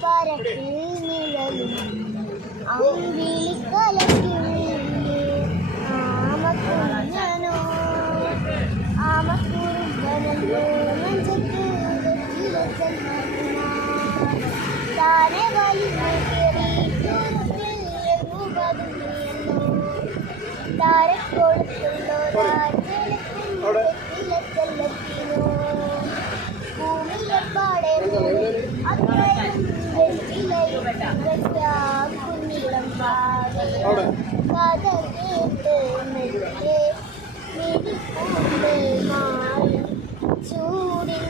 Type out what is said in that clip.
പരക്കിൽ നിഴലും അമ്പിളിക്കലക്കിൽ ആമക്കുഞ്ഞനോ ആമക്കുറുമ്പനല്ലോ നെഞ്ചത്ത് വെച്ചിലെ ചെന്നാൽ താനെ വലിഞ്ഞു കയറിയിട്ടുറപ്പില്ലെന്നു പതുങ്ങിയല്ലോ താരക്കൊളുത്തുള്ളോ താരത്തിലെ ചെല്ലത്തിനോ ഭൂമിയെ പാടെ അത്രയും കുഞ്ഞിളം കഥ കേട്ട് മെല്ലെ മിഴിക്കൊണ്ട് മാറി ചൂടിൽ